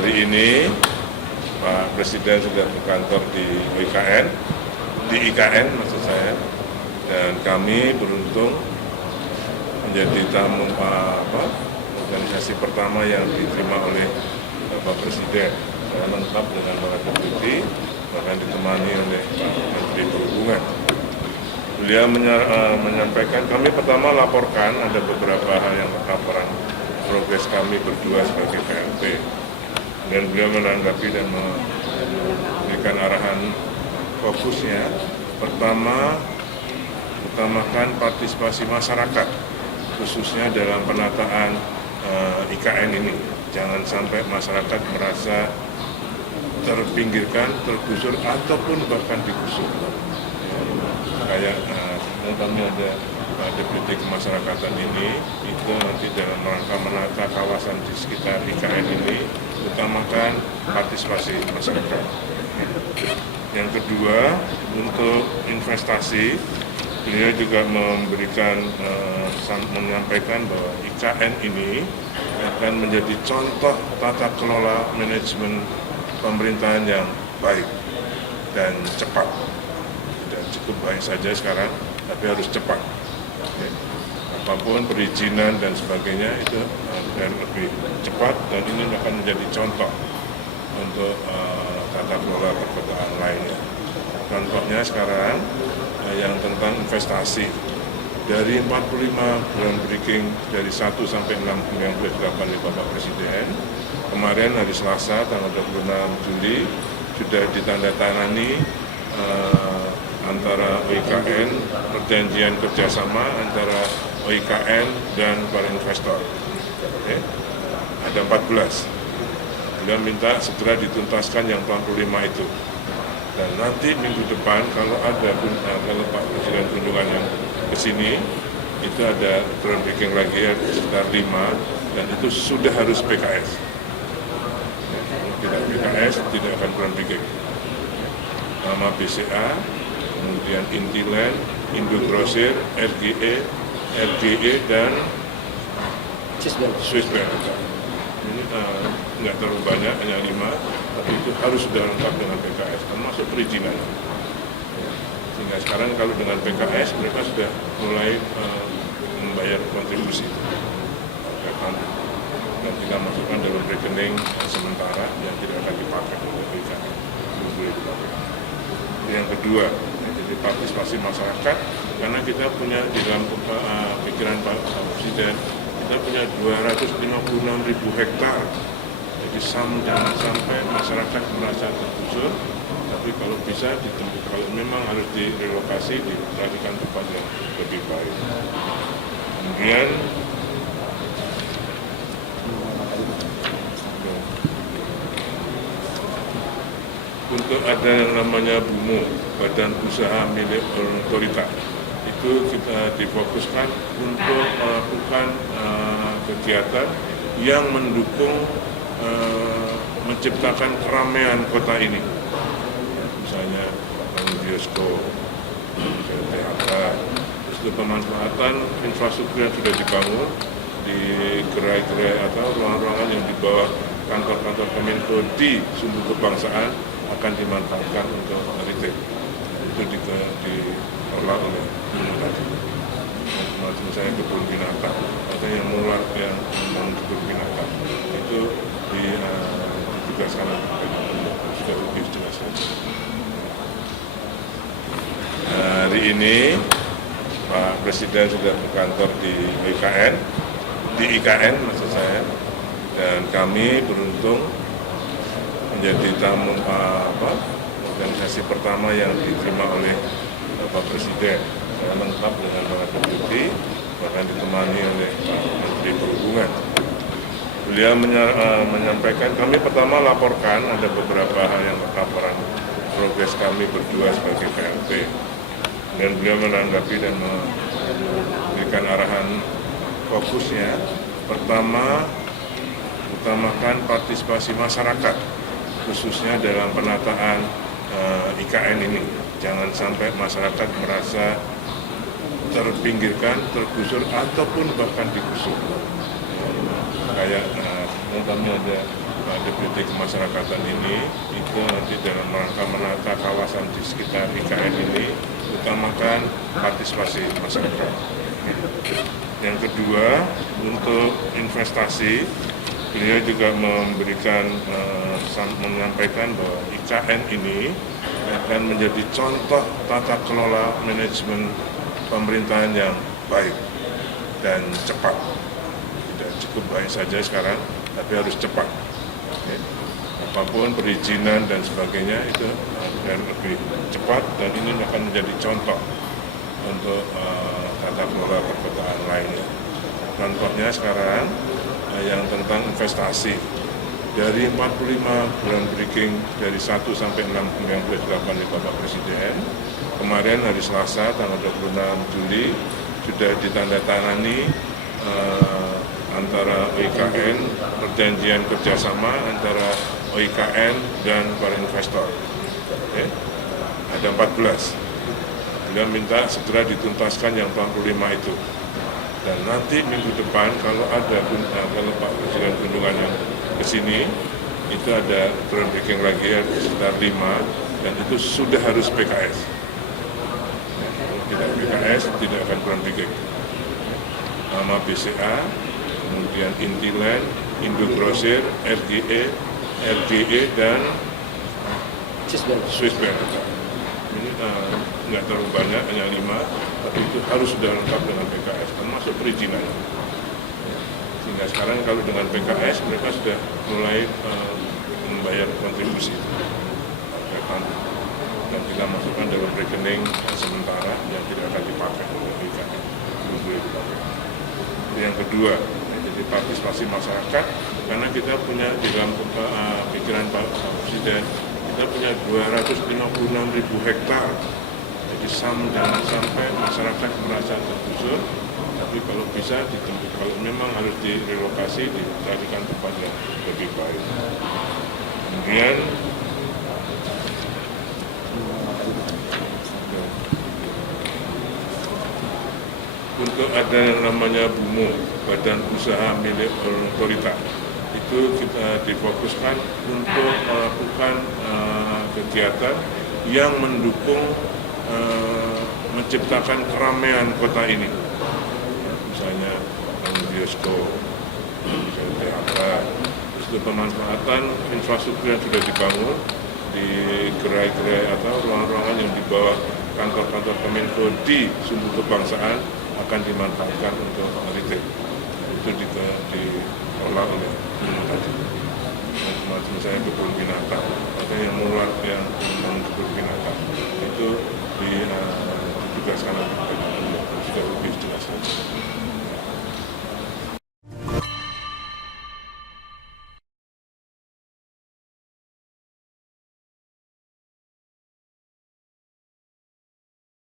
Hari ini Pak Presiden sudah berkantor di IKN maksud saya, dan kami beruntung menjadi tamu organisasi pertama yang diterima oleh Bapak Presiden. Saya lengkap dengan para deputi, bahkan ditemani oleh Pak Menteri Perhubungan. Beliau menyampaikan, kami pertama laporkan ada beberapa hal yang laporan progres kami berdua sebagai PLT. Dan beliau menanggapi dan memberikan arahan fokusnya. Pertama, utamakan partisipasi masyarakat, khususnya dalam penataan IKN ini. Jangan sampai masyarakat merasa terpinggirkan, tergusur, ataupun bahkan digusur. Kayak kami ada deputi kemasyarakatan ini, itu nanti dalam rangka menata kawasan di sekitar IKN ini, utamakan partisipasi masyarakat. Yang kedua, untuk investasi, beliau juga menyampaikan bahwa IKN ini akan menjadi contoh tata kelola manajemen pemerintahan yang baik dan cepat. Tidak cukup baik saja sekarang, tapi harus cepat. Apapun perizinan dan sebagainya itu dan lebih cepat, dan ini akan menjadi contoh untuk tata kelola perkotaan lainnya. Contohnya sekarang yang tentang investasi, dari 45 groundbreaking dari 1 sampai 6 yang sudah dilakukan oleh Bapak Presiden, kemarin hari Selasa tanggal 26 Juli sudah ditandatangani antara OIKN, perjanjian kerjasama antara OIKN dan para investor. Oke. Ada 14. Beliau minta segera dituntaskan yang 45 itu. Dan nanti minggu depan kalau Pak Presiden kunjungan yang ke sini, itu ada groundbreaking lagi ya, sekitar 5, dan itu sudah harus PKS. Tidak PKS, tidak akan groundbreaking. Nama BCA, kemudian Intiland, Indogrosir, RGE, dan Swissbank. Ini nggak terlalu banyak, hanya 5, tapi itu harus sudah lengkap dengan PKS, termasuk perizinan. Sehingga sekarang kalau dengan PKS, mereka sudah mulai membayar kontribusi. Dan tinggal masukkan dalam rekening sementara yang tidak akan dipakai oleh PKS. Yang kedua, jadi partisipasi masyarakat, karena kita punya di dalam pikiran Pak Presiden, kita punya 256.000 hektar. Jadi jangan sampai masyarakat merasa tergusur, tapi kalau bisa kalau memang harus direlokasi, dicarikan tempat yang lebih baik. Kemudian untuk ada yang namanya BUMO, Badan Usaha Milik Otorita, itu kita difokuskan untuk melakukan kegiatan yang mendukung menciptakan keramaian kota ini. Misalnya bioskop, teater, terus pemanfaatan infrastruktur yang sudah dibangun di gerai-gerai atau ruang-ruangan yang di bawah kantor-kantor Kemenko di sumber kebangsaan akan dimanfaatkan untuk retail. Itu dikelola oleh misalnya kebun binatang, atau yang mulai yang kebun binatang itu ditugaskan sudah lebih jelas. Hari ini Pak Presiden sudah berkantor di IKN maksud saya, dan kami beruntung menjadi tamu organisasi pertama yang diterima oleh Bapak Presiden. Saya lengkap dengan para deputi, bahkan ditemani oleh Pak Menteri Perhubungan. Beliau menyampaikan, kami pertama laporkan ada beberapa hal yang laporan progres kami berdua sebagai PLT. Dan beliau menanggapi dan memberikan arahan fokusnya. Pertama, utamakan partisipasi masyarakat, khususnya dalam penataan IKN ini. Jangan sampai masyarakat merasa terpinggirkan, tergusur, ataupun bahkan digusur. Kayak yang kami ada Deputi Kemasyarakatan ini itu nanti dalam rangka menata kawasan di sekitar IKN ini utamakan partisipasi masyarakat. Yang kedua, untuk investasi, beliau juga menyampaikan bahwa IKN ini akan menjadi contoh tata kelola manajemen pemerintahan yang baik dan cepat. Tidak cukup baik saja sekarang, tapi harus cepat. Apapun perizinan dan sebagainya itu akan lebih cepat, dan ini akan menjadi contoh untuk tata kelola perkotaan lainnya. Contohnya sekarang yang tentang investasi, dari 45 groundbreaking dari 1 sampai 6 yang sudah dilakukan oleh Bapak Presiden, kemarin hari Selasa tanggal 26 Juli sudah ditandatangani antara OIKN, perjanjian kerjasama antara OIKN dan para investor. Ada 14. Beliau minta segera dituntaskan yang 45 itu. Dan nanti minggu depan kalau Pak Presiden kunjungan yang ke sini, itu ada groundbreaking lagi sekitar 5, dan itu sudah harus PKS. Tidak PKS, tidak akan groundbreaking. Nama BCA, kemudian Intiland, Indogrosir, RGE, dan Swiss Bank. Ini nggak terlalu banyak, hanya 5, tapi itu harus sudah lengkap dengan PKS, termasuk perizinan. Sehingga sekarang kalau dengan PKS, mereka sudah mulai membayar kontribusi. Dan kita masukkan dalam rekening sementara yang tidak akan dipakai oleh PKS. Yang kedua, jadi partisipasi masyarakat, karena kita punya di dalam pikiran Pak Presiden, kita punya 256.000 hektar. Jadi jangan sampai masyarakat merasa tergusur, tapi kalau bisa ditempatkan, kalau memang harus direlokasi, dicarikan tempat yang lebih baik. Kemudian untuk ada yang namanya BUMO, Badan Usaha Milik Otorita, itu kita difokuskan untuk melakukan kegiatan yang mendukung menciptakan keramaian kota ini. Misalnya bioskop, misalnya teater, terus pemanfaatan infrastruktur yang sudah dibangun di gerai-gerai atau ruang-ruangan yang di bawah kantor-kantor Kemenko di sumber kebangsaan akan dimanfaatkan untuk retail. Itu dikelola oleh tadi. Misalnya kebun binatang, ada yang mulai yang kebun binatang itu ditugaskan oleh